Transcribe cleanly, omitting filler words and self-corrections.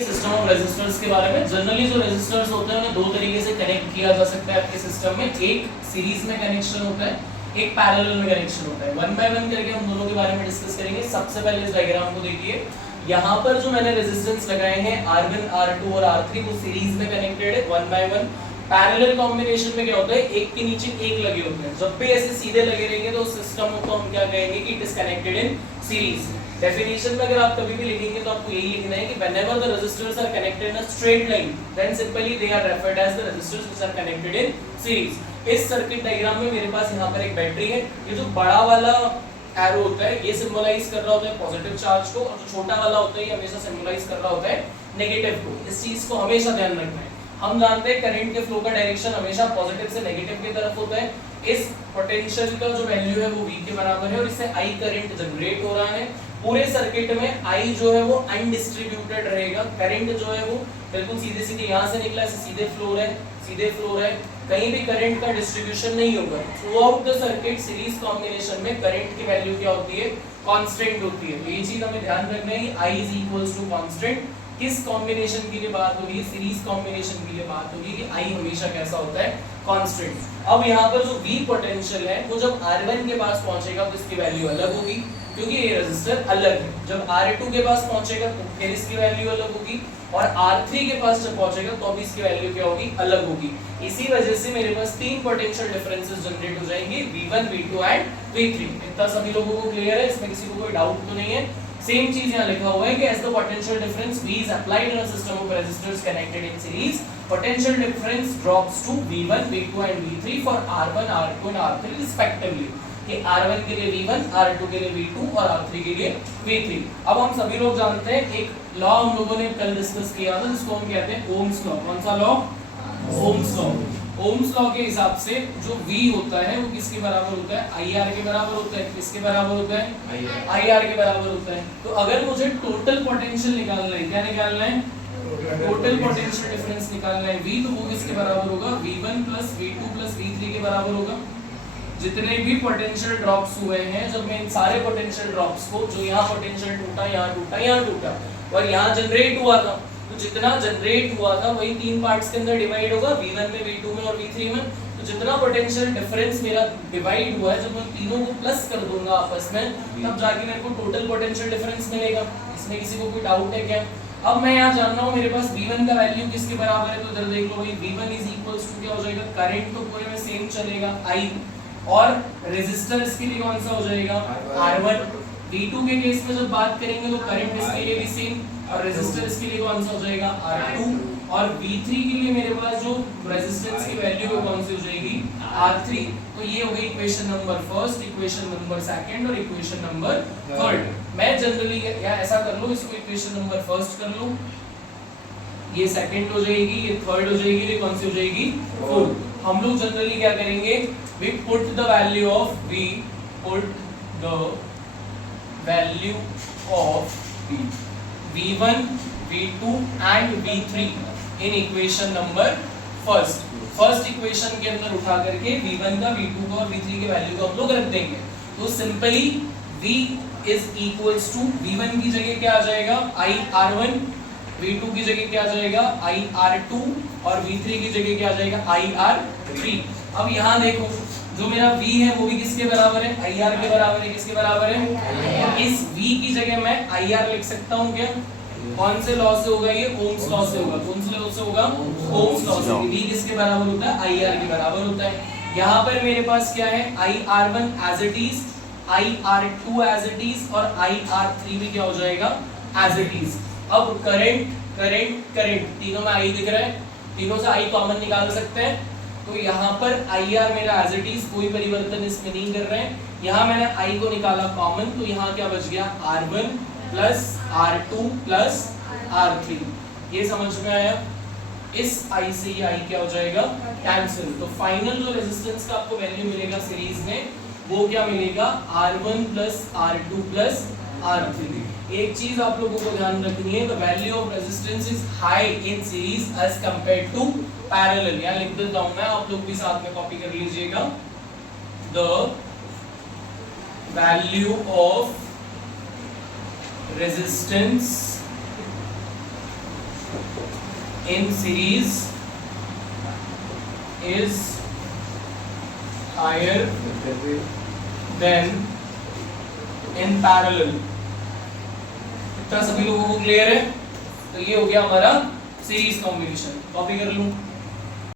System of resistors के बारे में। जनरली जो रेजिस्टर्स होते हैं उन्हें दो तरीके से कनेक्ट किया जा सकता है आपके सिस्टम में। एक सीरीज में कनेक्शन होता है, एक पैरेलल में कनेक्शन होता है। वन बाय वन करके हम दोनों के बारे में डिस्कस करेंगे। सबसे पहले इस डायग्राम को देखिए। यहाँ पर जो मैंने रेजिस्टेंस लगाए हैं R1, R2 और R3 वो सीरीज में कनेक्टेड है one by one. Parallel combination में क्या होता है, एक के नीचे एक लगे होते हैं। जब भी ऐसे सीधे लगे रहेंगे तो सिस्टम को हम क्या कहेंगे कि it is connected in series. Definition में अगर आप कभी भी लिखेंगे तो आपको यही लिखना है कि whenever the resistors are connected in a straight line then simply they are referred as the resistors which are connected in series। इस सर्किट डायग्राम में मेरे पास यहाँ पर एक बैटरी है। ये जो बड़ा वाला एरो होता है ये सिंबलाइज कर रहा होता है पॉजिटिव चार्ज को, और जो छोटा वाला होता है ये हमेशा सिंबलाइज कर रहा होता है नेगेटिव को। इस चीज को हमेशा ध्यान रखना है। हम जानते हैं करंट के फ्लो का डायरेक्शन हमेशा पॉजिटिव से नेगेटिव की तरफ होता है। इस पोटेंशियल का जो वैल्यू है वो V के बराबर है और इससे I करंट जनरेट हो रहा है। पूरे सर्किट में I जो है वो अनडिस्ट्रीब्यूटेड रहेगा। करंट जो है वो बिल्कुल सीधे सीधे यहाँ से निकला, ऐसे सीधे फ्लो है, कहीं भी करंट का डिस्ट्रीब्यूशन नहीं होगा। Through out the circuit series combination में करंट की वैल्यू क्या होती है, कांस्टेंट होती है। तो ये चीज हमें ध्यान रखना है कि I is equals to constant. किस कॉम्बिनेशन के लिए बात होगी, सीरीज कॉम्बिनेशन के लिए बात होगी कि I हमेशा कैसा होता है, कांस्टेंट। अब यहाँ पर जो V पोटेंशियल है वो जब R1 के पास पहुंचेगा तो इसकी वैल्यू अलग होगी क्योंकि ये रेजिस्टर अलग है। जब R2 के पास पहुंचेगा तो फिर इसकी वैल्यू अलग होगी, और R3 के पास जब पहुंचेगा तो अभी इसकी वैल्यू क्या होगी, अलग होगी। इसी वजह से मेरे पास तीन पोटेंशियल डिफरेंसेस जनरेट हो जाएंगे, V1, V2 एंड V3। इतना सभी लोगों को क्लियर है, इसमें किसी को कोई डाउट तो नहीं है। सेम चीज यहाँ लिखा हुआ है कि as the potential difference V is applied in a system of resistors connected in series, potential difference drops to V1, V2 and V3 for R1, R2 and R3 respectively। कि R1 के लिए V1, R2 के लिए V2 और R3 के लिए V3। अब हम सभी लोग जानते हैं एक लॉ हम लोगों ने कल डिस्कस किया था जिसको हम कहते हैं ओम्स लॉ। कौन सा law, Ohm's law. Ohm's law के हिसाब से जो V होता है वो किसके बराबर होता है, IR के बराबर होता है। किसके बराबर होता है, IR के बराबर होता है। तो अगर मुझे टोटल पोटेंशियल निकालना है, क्या निकालना है, टोटल पोटेंशियल डिफरेंस निकालना है V, तो वो किसके बराबर होगा, V1 plus V2 plus V3 के बराबर होगा। जितने भी पोटेंशियल ड्रॉप्स हुए हैं, जब मैं इन सारे पोटेंशियल ड्रॉप्स को, जो यहाँ पोटेंशियल टूटा, यहाँ टूटा और यहाँ जनरेट हुआ था, तो जितना जनरेट हुआ था वही तीन पार्ट्स के अंदर डिवाइड होगा, V1 में, V2 में और V3 में। तो जितना पोटेंशियल डिफरेंस मेरा डिवाइड हुआ है, जब मैं तीनों को प्लस कर दूंगा आपस में, तब जाके मेरे को टोटल पोटेंशियल डिफरेंस मिलेगा। इसमें किसी को कोई डाउट है क्या? अब मैं यहाँ जान रहा हूँ मेरे पास V1 का वैल्यू किसके बराबर है, तो इधर देख लो भाई, V1 इज इक्वल्स टू क्या हो जाएगा, करंट तो पूरे में सेम चलेगा I, और रेजिस्टेंस के लिए कौन सा हो जाएगा, R1। V2 के केस में जब बात करेंगे तो करंट इसके लिए भी सेम, और रेजिस्टेंस के लिए कौन सा हो जाएगा, R2। और V3 के लिए मेरे पास जो रेजिस्टेंस की वैल्यू है कौन सी हो जाएगी, R3। तो ये हो गई equation number first, equation number second और इक्वेशन नंबर थर्ड। मैं जनरली या ऐसा कर लो, इसको इक्वेशन नंबर फर्स्ट कर लो, ये सेकंड हो जाएगी, ये थर्ड हो जाएगी, ये कौन सी हो जाएगी, फोर्थ। हम लोग जनरली क्या करेंगे, we put the value of V, put the value of V, V1, V2 and V3 in equation number first। First equation के अंदर उठा करके V1 का, V2 का और V3 के वैल्यू को हम लोग रख देंगे। तो simply V is equals to, V1 की जगह क्या आ जाएगा, IR1, V2 की जगह क्या आ जाएगा, IR2 और V3 की जगह क्या आ जाएगा, IR3। अब यहाँ देखो, जो मेरा V है वो भी किसके बराबर है, IR के बराबर है। किसके बराबर है, इस V की जगह मैं IR लिख सकता हूँ क्या, कौन से लॉ से होगा, ये ओम्स लॉ से होगा। कौन से लॉ से होगा, ओम्स लॉ से। V किसके बराबर होता है, IR के बराबर होता है। यहाँ पर मेरे पास क्या है, IR1 as it is, IR2 as it is और IR3 भी क्या हो जाएगा, एज इट इज। अब करंट करंट करंट तीनों में I दिख रहा है, तीनों से I कॉमन निकाल सकते हैं। तो यहाँ पर IR मेरा एज इट इज, कोई परिवर्तन इसमें नहीं कर रहे हैं। यहाँ मैंने I को निकाला कॉमन, तो यहाँ क्या बच गया, R1 plus R2 plus R3। ये समझ में आया? इस I से ये I क्या हो जाएगा, कैंसिल। तो फाइनल जो रेजिस्टेंस का आपको वैल्यू मिलेगा सीरीज में, वो क्या मिलेगा, R1 plus R2 plus R3। एक चीज आप लोगों को ध्यान रखनी है, the value of resistance is high in series as compared to parallel. यहाँ लिख देता हूं मैं, आप लोग भी साथ में कॉपी कर लीजिएगा। The value of resistance in series is higher than in parallel। इतना सभी लोगों को क्लियर है? तो ये हो गया हमारा सीरीज कॉम्बिनेशन। कॉपी कर लूं।